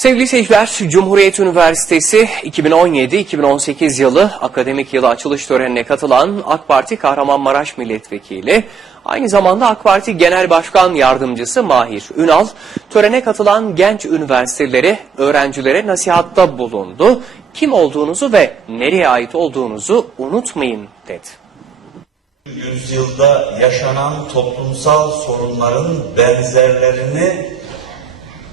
Sevgili seyirciler, Cumhuriyet Üniversitesi 2017-2018 yılı akademik yılı açılış törenine katılan AK Parti Kahramanmaraş Milletvekili, aynı zamanda AK Parti Genel Başkan Yardımcısı Mahir Ünal, törene katılan genç üniversiteleri öğrencilere nasihatta bulundu. Kim olduğunuzu ve nereye ait olduğunuzu unutmayın dedi. yüzyılda yaşanan toplumsal sorunların benzerlerini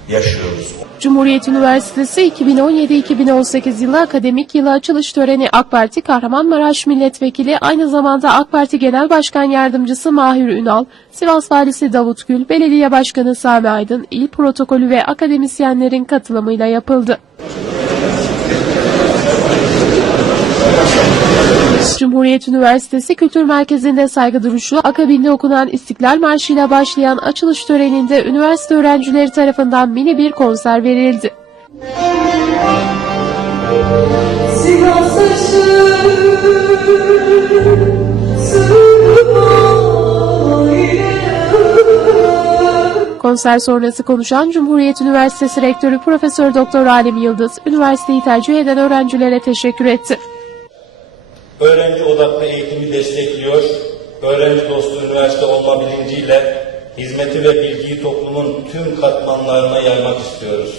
yaşıyoruz. Cumhuriyet Üniversitesi 2017-2018 yılı akademik yılı açılış töreni AK Parti Kahramanmaraş Milletvekili aynı zamanda AK Parti Genel Başkan Yardımcısı Mahir Ünal, Sivas Valisi Davut Gül, Belediye Başkanı Sami Aydın, il protokolü ve akademisyenlerin katılımıyla yapıldı. Cumhuriyet Üniversitesi Kültür Merkezi'nde saygı duruşu, akabinde okunan İstiklal Marşı ile başlayan açılış töreninde üniversite öğrencileri tarafından mini bir konser verildi. Konser sonrası konuşan Cumhuriyet Üniversitesi Rektörü Profesör Doktor Alim Yıldız, üniversiteyi tercih eden öğrencilere teşekkür etti. Öğrenci odaklı eğitimi destekliyor, öğrenci dostu üniversite olma bilinciyle hizmeti ve bilgiyi toplumun tüm katmanlarına yaymak istiyoruz.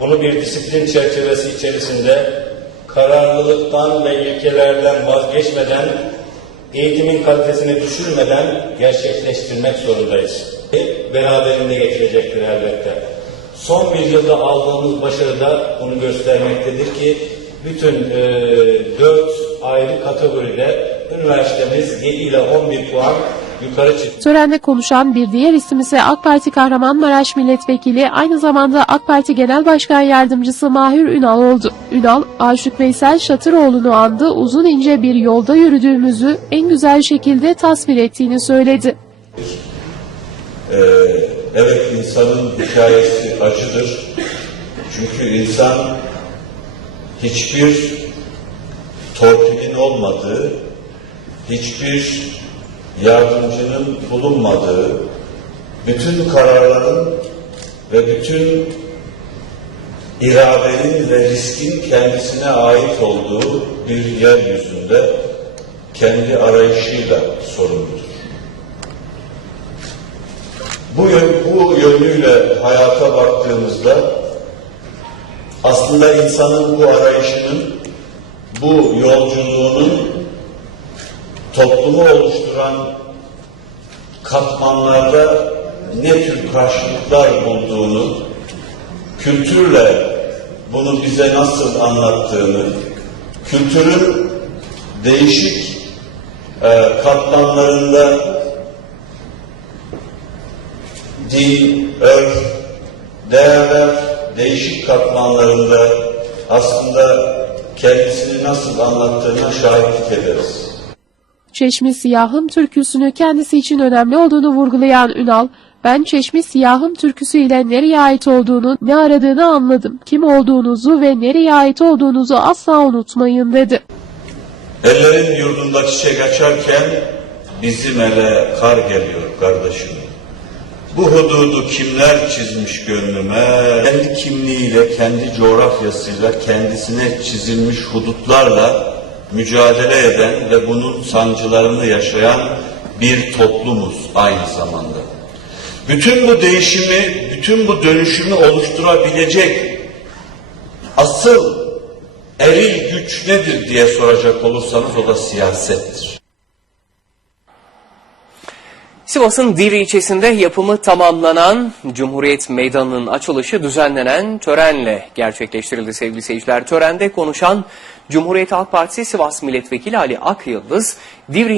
Bunu bir disiplin çerçevesi içerisinde kararlılıktan ve ilkelerden vazgeçmeden, eğitimin kalitesini düşürmeden gerçekleştirmek zorundayız. Beraberinde getirecektir elbette. Son bir yılda aldığımız başarı da bunu göstermektedir ki bütün e, dört ayrı kategoride üniversitemiz 7 ile 11 puan yukarı çıktı. Törende konuşan bir diğer isim ise AK Parti Kahramanmaraş Milletvekili aynı zamanda AK Parti Genel Başkan Yardımcısı Mahir Ünal oldu. Ünal, Aşık Veysel Şatıroğlu'nu andı, uzun ince bir yolda yürüdüğümüzü en güzel şekilde tasvir ettiğini söyledi. Ee, evet insanın hikayesi acıdır. Çünkü insan hiçbir torpilin olmadığı, hiçbir yardımcının bulunmadığı, bütün kararların ve bütün iradenin ve riskin kendisine ait olduğu bir yeryüzünde kendi arayışıyla sorumludur. Bu, yön, bu yönüyle hayata baktığımızda aslında insanın bu arayışının, bu yolculuğunun toplumu oluşturan katmanlarda ne tür karşılıklar bulduğunu, kültürle bunu bize nasıl anlattığını, kültürün değişik e, katmanlarında din, örf, değerler değişik katmanlarında aslında kendisini nasıl anlattığına şahitlik ederiz. Çeşmi Siyahım türküsünü kendisi için önemli olduğunu vurgulayan Ünal, ben Çeşmi Siyahım türküsü ile nereye ait olduğunu, ne aradığını anladım. Kim olduğunuzu ve nereye ait olduğunuzu asla unutmayın dedi. Ellerin yurdunda çiçek açarken bizim ele kar geliyor kardeşim. Bu hududu kimler çizmiş gönlüme? Kendi kimliğiyle, kendi coğrafyasıyla, kendisine çizilmiş hudutlarla mücadele eden ve bunun sancılarını yaşayan bir toplumuz aynı zamanda. Bütün bu değişimi, bütün bu dönüşümü oluşturabilecek asıl eril güç nedir diye soracak olursanız o da siyasettir. Sivas'ın Divri ilçesinde yapımı tamamlanan Cumhuriyet Meydanı'nın açılışı düzenlenen törenle gerçekleştirildi sevgili seyirciler. Törende konuşan Cumhuriyet Halk Partisi Sivas Milletvekili Ali Akyıldız, Divri